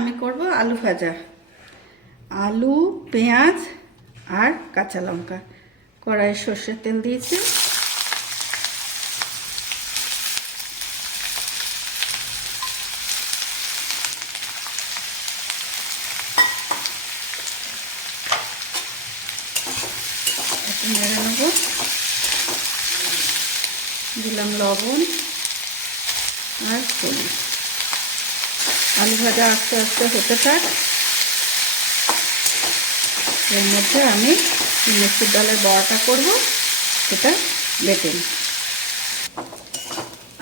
আমি করব আলু ভাজা। আলু, পেঁয়াজ আর কাঁচা লঙ্কা। কড়াইয়ে সর্ষের তেল দিয়েছি। একটু নেড়ে নেব। দিলাম লবণ আর হলুদ। আলু ভাজা আস্তে আস্তে হতে থাক। এর মধ্যে আমি মসুর ডালের বড়াটা করব, সেটা বেটে নিই।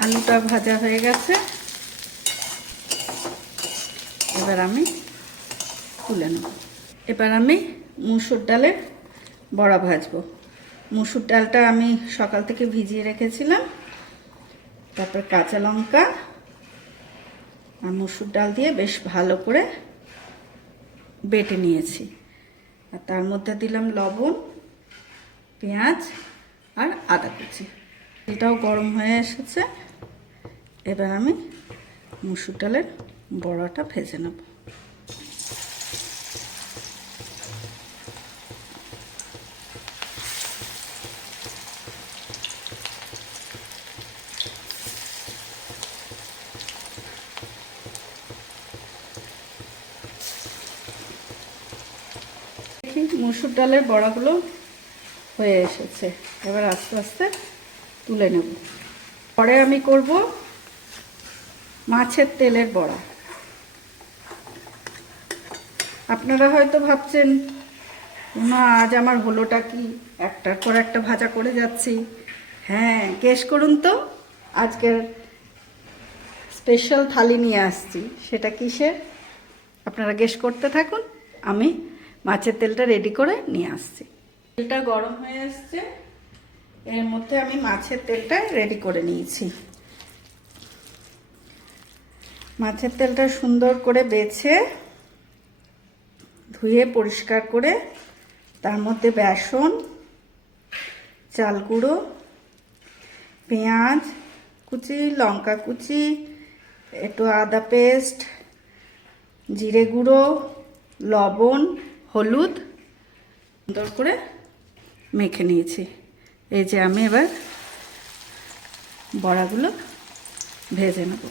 আলুটা ভাজা হয়ে গেছে, এবার আমি তুলে নেব। এবার আমি মুসুর ডালের বড়া ভাজবো। মুসুর ডালটা আমি সকাল থেকে ভিজিয়ে রেখেছিলাম। তারপর কাঁচা লঙ্কা আর মুসুর ডাল দিয়ে বেশ ভালো করে বেটে নিয়েছি। আর তার মধ্যে দিলাম লবণ, পেঁয়াজ আর আদা কুচি। এটাও গরম হয়ে এসেছে। এবার আমি মুসুর ডালের বড়াটা ভেজে নেব। মুসুর ডালের বড়াগুলো হয়ে এসেছে। এবার আস্তে আস্তে তুলে নেব। পরে আমি করব মাছের তেলের বড়া। আপনারা হয়তো ভাবছেন, না আজ আমার হলোটা কি, একটার পর একটা ভাজা করে যাচ্ছি। হ্যাঁ, গেস করুন তো, আজকের স্পেশাল থালি নিয়ে আসছি। সেটা কিসের আপনারা গেস করতে থাকুন। আমি মাছের তেলটা রেডি করে নিয়ে আসছি। তেলটা গরম হয়ে আসছে, এর মধ্যে আমি মাছের তেলটা রেডি করে নিয়েছি। মাছের তেলটা সুন্দর করে বেছে ধুয়ে পরিষ্কার করে তার মধ্যে বেসন, চাল গুঁড়ো, পেঁয়াজ কুচি, লঙ্কা কুচি, একটু আদা পেস্ট, জিরে গুঁড়ো, লবণ, হলুদ সুন্দর করে মেখে নিয়েছি। এই যে আমি এবার বড়াগুলো ভেজে নেব।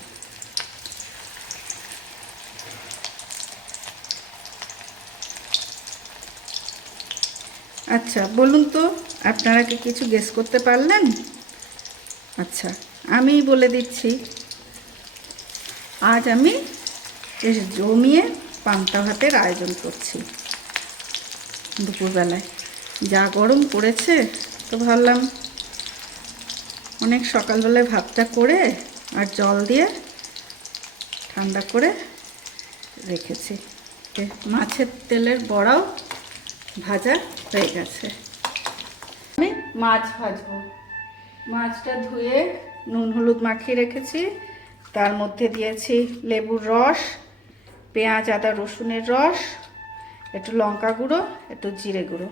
আচ্ছা বলুন তো, আপনারা কি কিছু গেস করতে পারলেন? আচ্ছা, আমি বলে দিচ্ছি। আজ আমি বেশ জমিয়ে পান্তা ভাতের আয়োজন করছি। দুপুরবেলায় যা গরম পড়েছে, তো ভাবলাম অনেক সকালবেলায় ভাতটা করে আর জল দিয়ে ঠান্ডা করে রেখেছি। মাছের তেলের বড়াও ভাজা হয়ে গেছে। আমি মাছ ভাজবো। মাছটা ধুয়ে নুন হলুদ মাখিয়ে রেখেছি। তার মধ্যে দিয়েছি লেবুর রস, পেঁয়াজ আদা রসুনের রস, একটু লঙ্কা গুঁড়ো, একটু জিরে গুঁড়ো।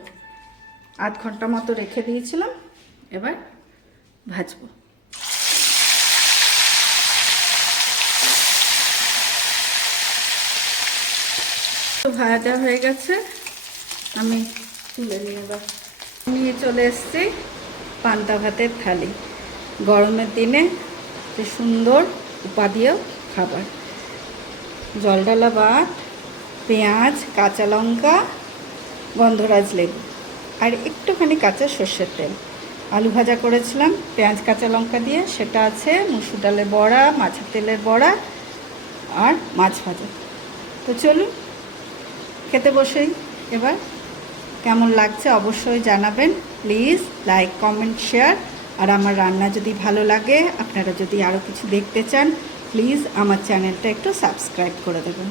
আধ ঘন্টা মতো রেখে দিয়েছিলাম। এবার ভাজবো। ভাজা হয়ে গেছে, আমি তুলে নিয়ে চলে এসেছি পান্তা ভাতের থালি। গরমের দিনে যে সুন্দর উপাদেয় খাবার। জলডালা ভাত, পেঁয়াজ, কাঁচা লঙ্কা, গন্ধরাজ লেবু আর একটুখানি কাঁচা সর্ষের তেল। আলু ভাজা করেছিলাম পেঁয়াজ কাঁচা লঙ্কা দিয়ে, সেটা আছে। মুসুর ডালের বড়া, মাছের তেলের বড়া আর মাছ ভাজা। তো চলুন খেতে বসেই। এবার কেমন লাগছে অবশ্যই জানাবেন। Please like, comment, share. আর আমার রান্না যদি ভালো লাগে, আপনারা যদি আরও কিছু দেখতে চান, প্লিজ আমার চ্যানেলটা একটু সাবস্ক্রাইব করে দেবেন।